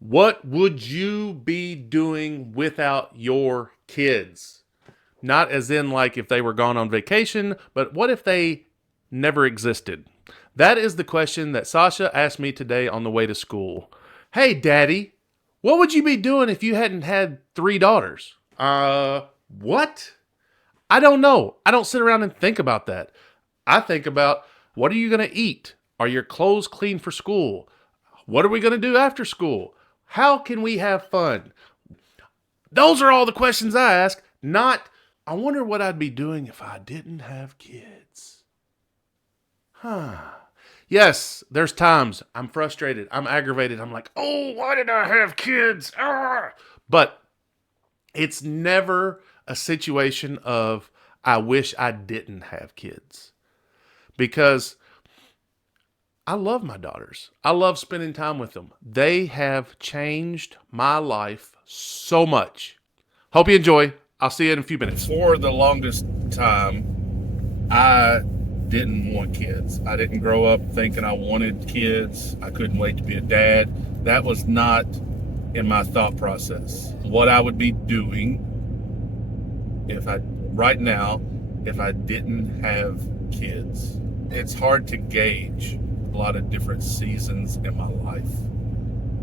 What would you be doing without your kids? Not as in like if they were gone on vacation, but what if they never existed? That is the question that Sasha asked me today on the way to school. Hey, Daddy, what would you be doing if you hadn't had three daughters? What? I don't know. I don't sit around and think about that. I think about what are you going to eat? Are your clothes clean for school? What are we going to do after school? How can we have fun? Those are all the questions I ask, not, I wonder what I'd be doing if I didn't have kids. Huh. Yes, there's times I'm frustrated, I'm aggravated, I'm like, oh, why did I have kids? Ah! But it's never a situation of, I wish I didn't have kids. Because I love my daughters. I love spending time with them. They have changed my life so much. Hope you enjoy. I'll see you in a few minutes. For the longest time, I didn't want kids. I didn't grow up thinking I wanted kids. I couldn't wait to be a dad. That was not in my thought process. What I would be doing right now, if I didn't have kids. It's hard to gauge a lot of different seasons in my life.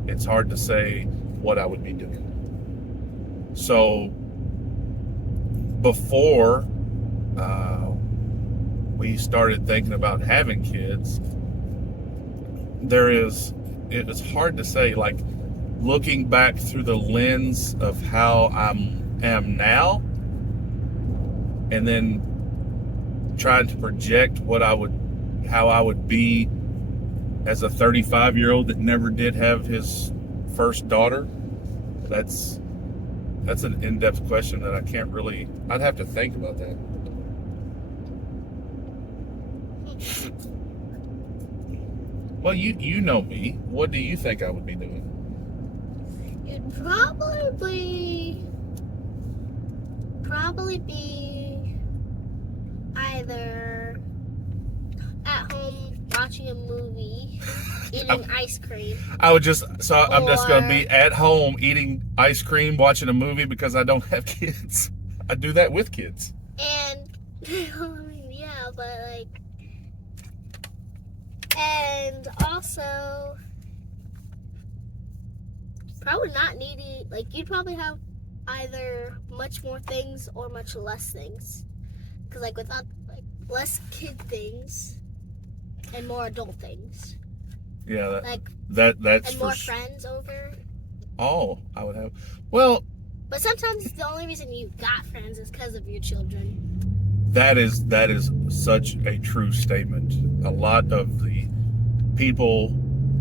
It's hard to say what I would be doing. So before we started thinking about having kids, it's hard to say, like looking back through the lens of how I am now, and then trying to project how I would be as a 35-year-old that never did have his first daughter. That's an in-depth question that I'd have to think about that. Well, you know me. What do you think I would be doing? You'd probably be either at home watching a movie, eating ice cream. I'm just going to be at home eating ice cream, watching a movie because I don't have kids. I do that with kids. And, yeah, but and also, probably not needing, you'd probably have either much more things or much less things. Because, without, less kid things and more adult things. Yeah, that's and more friends over. Oh, I would have. Well, but sometimes the only reason you got friends is because of your children. That is such a true statement. A lot of the people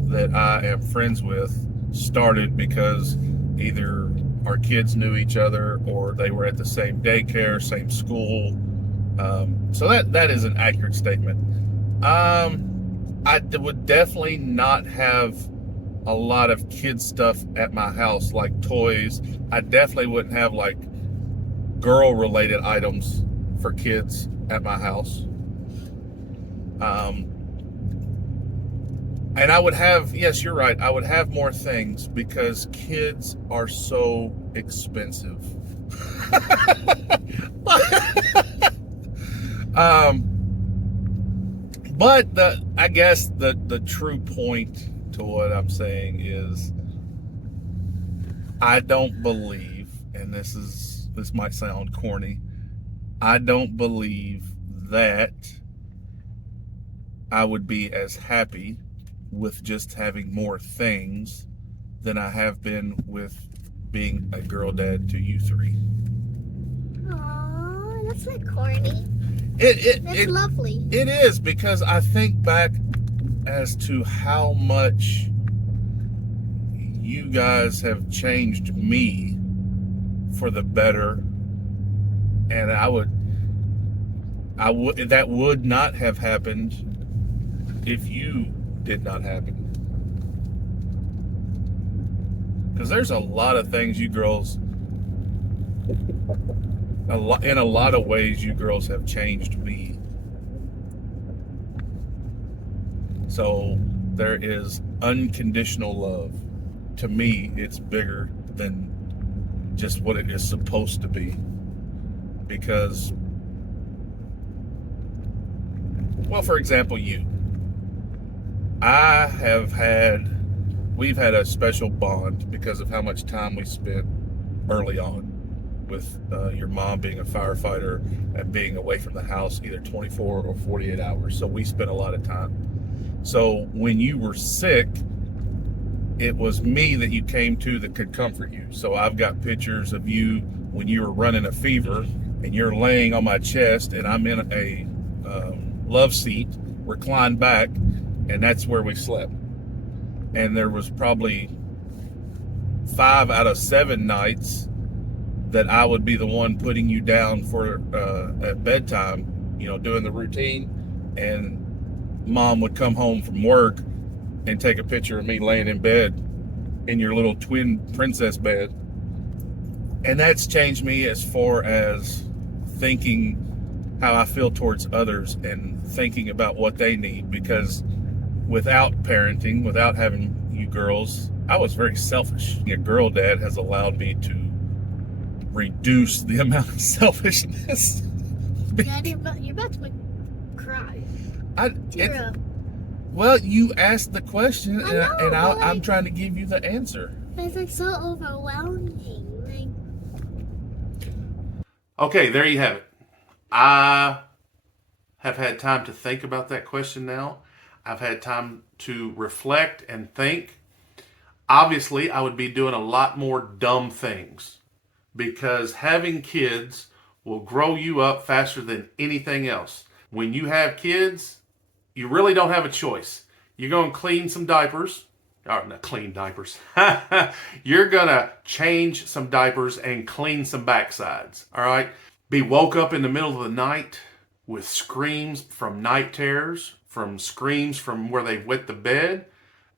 that I am friends with started because either our kids knew each other or they were at the same daycare, same school. So that is an accurate statement. I would definitely not have a lot of kid stuff at my house, like toys. I definitely wouldn't have girl-related items for kids at my house. And I would have, yes, you're right, I would have more things because kids are so expensive. But I guess the true point to what I'm saying is, I don't believe, and this might sound corny, I don't believe that I would be as happy with just having more things than I have been with being a girl dad to you three. Aww, that's not corny. That's lovely. It is, because I think back as to how much you guys have changed me for the better, and that would not have happened if you did not happen. Because there's a lot of things you girls, in a lot of ways, you girls have changed me. So there is unconditional love. to me, it's bigger than just what it is supposed to be. Because, well, for example, we've had a special bond because of how much time we spent early on with your mom being a firefighter and being away from the house either 24 or 48 hours. So we spent a lot of time. So when you were sick, it was me that you came to that could comfort you. So I've got pictures of you when you were running a fever and you're laying on my chest and I'm in a love seat, reclined back, and that's where we slept. And there was probably 5 out of 7 nights that I would be the one putting you down for at bedtime, doing the routine, and mom would come home from work and take a picture of me laying in bed in your little twin princess bed. And that's changed me as far as thinking how I feel towards others and thinking about what they need, because without parenting, without having you girls, I was very selfish. A girl dad has allowed me to reduce the amount of selfishness. Dad, you're about to cry. Well, you asked the question, and I'm like, trying to give you the answer. It's like so overwhelming. Okay, there you have it. I have had time to think about that question now. I've had time to reflect and think. Obviously, I would be doing a lot more dumb things, because having kids will grow you up faster than anything else. When you have kids, you really don't have a choice. You're going to clean some diapers. Or not clean diapers. You're going to change some diapers and clean some backsides. All right? Be woke up in the middle of the night with screams from night terrors, from screams from where they've wet the bed.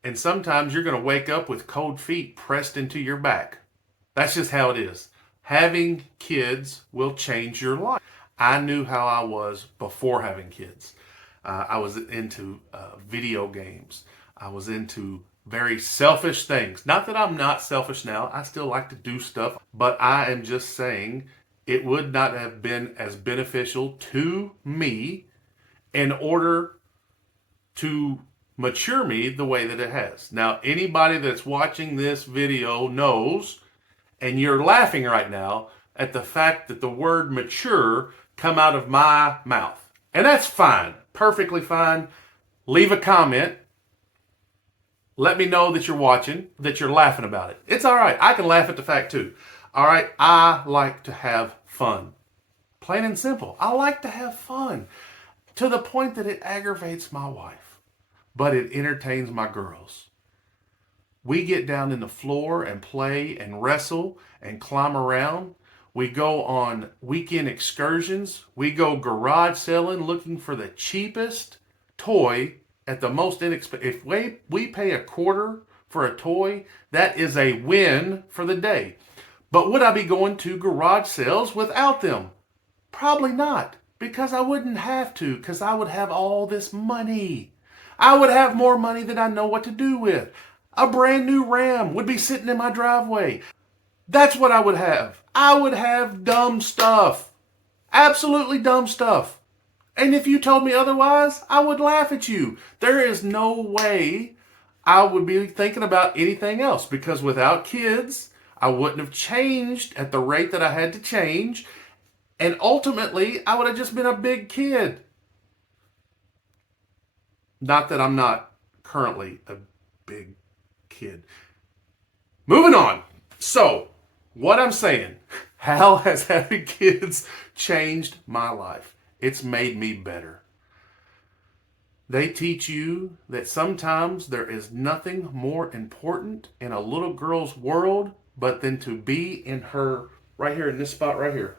And sometimes you're going to wake up with cold feet pressed into your back. That's just how it is. Having kids will change your life. I knew how I was before having kids. I was into video games. I was into very selfish things. Not that I'm not selfish now. I still like to do stuff. But I am just saying it would not have been as beneficial to me in order to mature me the way that it has. Now, anybody that's watching this video knows, and you're laughing right now at the fact that the word mature come out of my mouth. And that's fine. Perfectly fine. Leave a comment. Let me know that you're watching, that you're laughing about it. It's all right. I can laugh at the fact too. All right. I like to have fun. Plain and simple. I like to have fun to the point that it aggravates my wife, but it entertains my girls. We get down in the floor and play and wrestle and climb around. We go on weekend excursions. We go garage selling, looking for the cheapest toy at the most inexpensive. If we pay a quarter for a toy, that is a win for the day. But would I be going to garage sales without them? Probably not, because I wouldn't have to, because I would have all this money. I would have more money than I know what to do with. A brand new Ram would be sitting in my driveway. That's what I would have. I would have dumb stuff. Absolutely dumb stuff. And if you told me otherwise, I would laugh at you. There is no way I would be thinking about anything else, because without kids, I wouldn't have changed at the rate that I had to change. And ultimately, I would have just been a big kid. Not that I'm not currently a big kid. Moving on. So, what I'm saying, how has having kids changed my life? It's made me better. They teach you that sometimes there is nothing more important in a little girl's world but than to be in her, right here in this spot right here.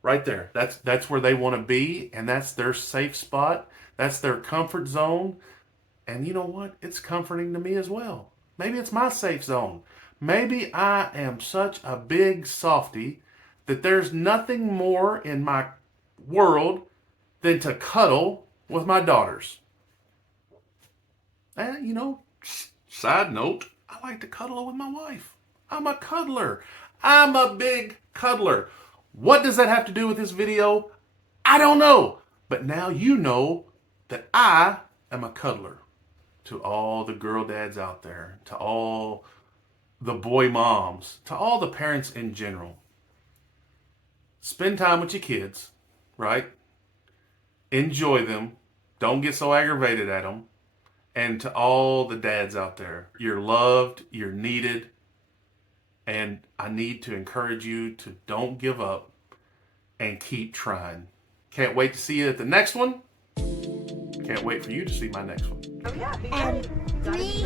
Right there. That's where they want to be, and that's their safe spot. That's their comfort zone. And you know what? It's comforting to me as well. Maybe it's my safe zone. Maybe I am such a big softy that there's nothing more in my world than to cuddle with my daughters. And, side note, I like to cuddle with my wife. I'm a cuddler. I'm a big cuddler. What does that have to do with this video? I don't know. But now you know that I am a cuddler. To all the girl dads out there, to all the boy moms, to all the parents in general. Spend time with your kids, right? Enjoy them. Don't get so aggravated at them. And to all the dads out there, you're loved, you're needed, and I need to encourage you to don't give up and keep trying. Can't wait to see you at the next one. Can't wait for you to see my next one. And 3,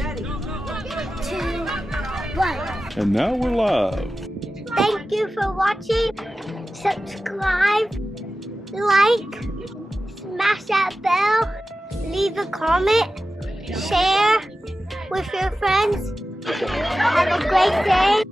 2, 1. And now we're live. Thank you for watching. Subscribe, like, smash that bell, leave a comment, share with your friends. Have a great day.